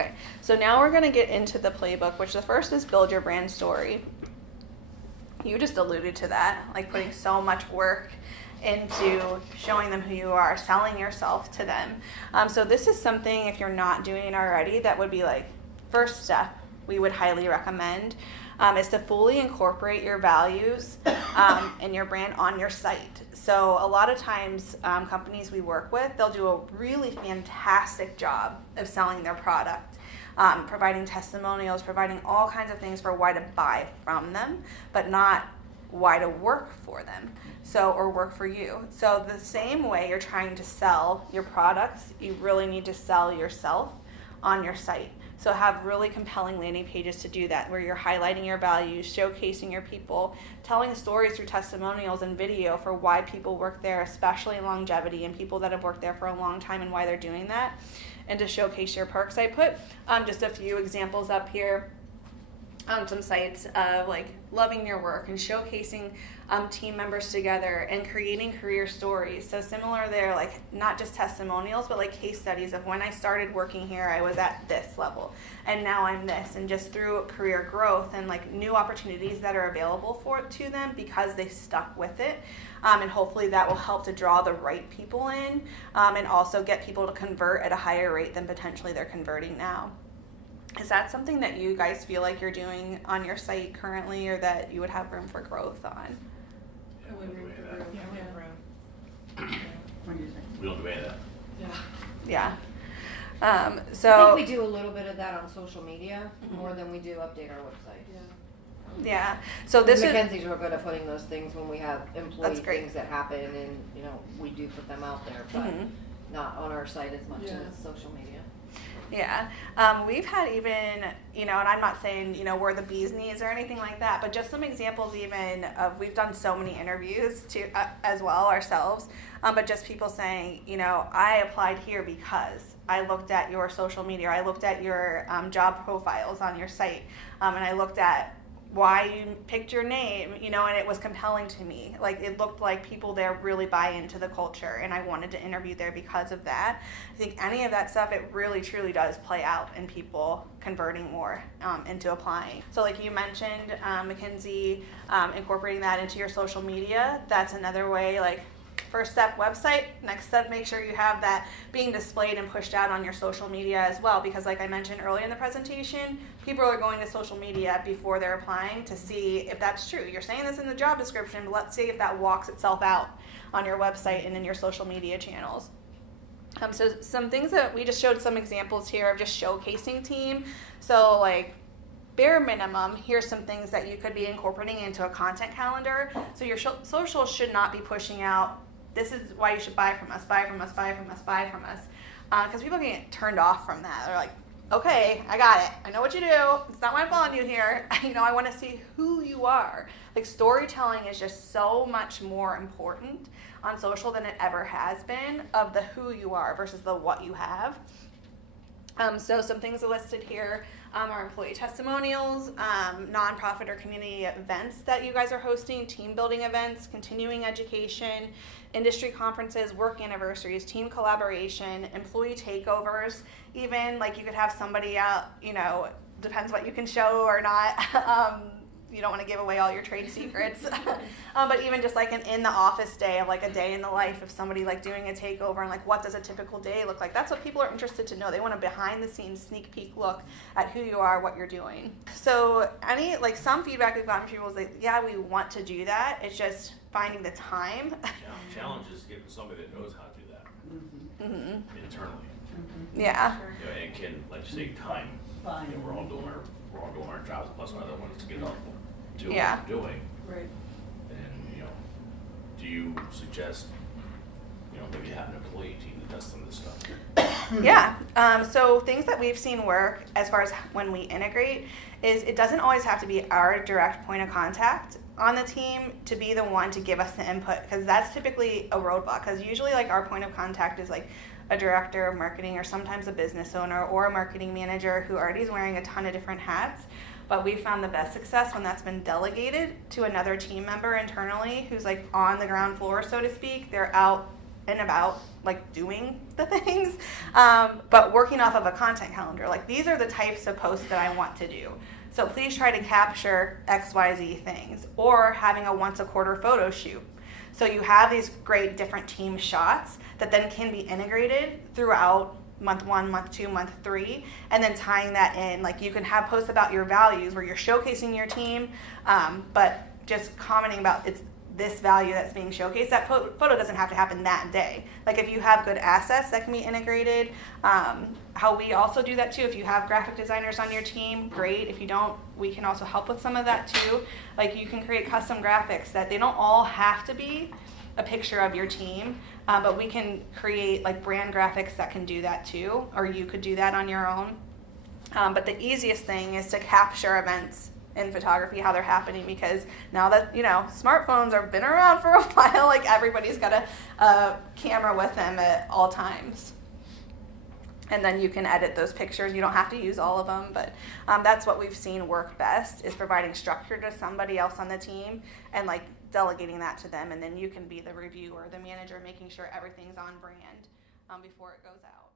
Okay, so now we're going to get into the playbook, which the first is build your brand story. You just alluded to that, like putting so much work into showing them who you are, selling yourself to them. So this is something, if you're not doing it already, that would be like first step we would highly recommend, is to fully incorporate your values and your brand on your site. So a lot of times companies we work with, they'll do a really fantastic job of selling their product, providing testimonials, providing all kinds of things for why to buy from them, but not why to work for them, or work for you. So the same way you're trying to sell your products, you really need to sell yourself on your site. So have really compelling landing pages to do that, where you're highlighting your values, showcasing your people, telling stories through testimonials and video for why people work there, especially in longevity and people that have worked there for a long time and why they're doing that, and to showcase your perks. I put just a few examples up here on some sites of like loving your work and showcasing team members together and creating career stories. So similar there, like not just testimonials, but like case studies of when I started working here, I was at this level and now I'm this, and just through career growth and like new opportunities that are available to them because they stuck with it. And hopefully that will help to draw the right people in and also get people to convert at a higher rate than potentially they're converting now. Is that something that you guys feel like you're doing on your site currently, or that you would have room for growth on? Yeah, we have room. What do you think? We don't do any of that. Yeah. I think we do a little bit of that on social media more than we do update our website. Yeah. So this Mackenzie's real good at putting those things when we have employee That's great. things that happen, and we do put them out there, but not on our site as much as social media. Yeah. We've had even, and I'm not saying, we're the bee's knees or anything like that, but just some examples even of, we've done so many interviews as well ourselves, but just people saying, I applied here because I looked at your social media, or I looked at your job profiles on your site, and I looked at why you picked your name, and it was compelling to me. Like, it looked like people there really buy into the culture, and I wanted to interview there because of that. I think any of that stuff, it really truly does play out in people converting more into applying. So like you mentioned, Mackenzie, incorporating that into your social media, that's another way. Like, first step, website. Next step, make sure you have that being displayed and pushed out on your social media as well, because like I mentioned earlier in the presentation, people are going to social media before they're applying to see if that's true. You're saying this in the job description, but let's see if that walks itself out on your website and in your social media channels. So some things that we just showed some examples here of just showcasing team. So like, bare minimum, here's some things that you could be incorporating into a content calendar. So your social should not be pushing out, this is why you should buy from us, buy from us, buy from us, buy from us. Because people can get turned off from that. They're like, okay, I got it. I know what you do. It's not why I'm following you here. I want to see who you are. Like, storytelling is just so much more important on social than it ever has been, of the who you are versus the what you have. So some things are listed here are employee testimonials, nonprofit or community events that you guys are hosting, team building events, continuing education, industry conferences, work anniversaries, team collaboration, employee takeovers. Even like you could have somebody out, depends what you can show or not. You don't want to give away all your trade secrets. But even just like an in the office day of like a day in the life of somebody like doing a takeover, and like what does a typical day look like? That's what people are interested to know. They want a behind the scenes sneak peek look at who you are, what you're doing. So some feedback we've gotten from people is like, yeah, we want to do that. It's just finding the time. Challenge is getting somebody that knows how to do that internally. Yeah. And can, like you say, time. We're all doing our jobs plus our other ones to get up to what we're doing. Right. And do you suggest maybe have an employee team that does some of this stuff? Yeah. So things that we've seen work as far as when we integrate is it doesn't always have to be our direct point of contact on the team to be the one to give us the input, because that's typically a roadblock, because usually like our point of contact is like a director of marketing or sometimes a business owner or a marketing manager who already is wearing a ton of different hats. But we've found the best success when that's been delegated to another team member internally who's like on the ground floor, so to speak. They're out and about like doing the things, but working off of a content calendar. Like, these are the types of posts that I want to do. So please try to capture XYZ things, or having a once a quarter photo shoot. So you have these great different team shots that then can be integrated throughout month 1, month 2, month 3, and then tying that in. Like, you can have posts about your values where you're showcasing your team, but just commenting about it's this value that's being showcased. That photo doesn't have to happen that day. Like, if you have good assets that can be integrated, how we also do that too. If you have graphic designers on your team, great. If you don't, we can also help with some of that too. Like, you can create custom graphics that they don't all have to be a picture of your team, but we can create like brand graphics that can do that too, or you could do that on your own. But the easiest thing is to capture events in photography, how they're happening, because now that, you know, smartphones have been around for a while, like, everybody's got a camera with them at all times. And then you can edit those pictures. You don't have to use all of them, but that's what we've seen work best, is providing structure to somebody else on the team and like delegating that to them, and then you can be the reviewer, the manager, making sure everything's on brand before it goes out.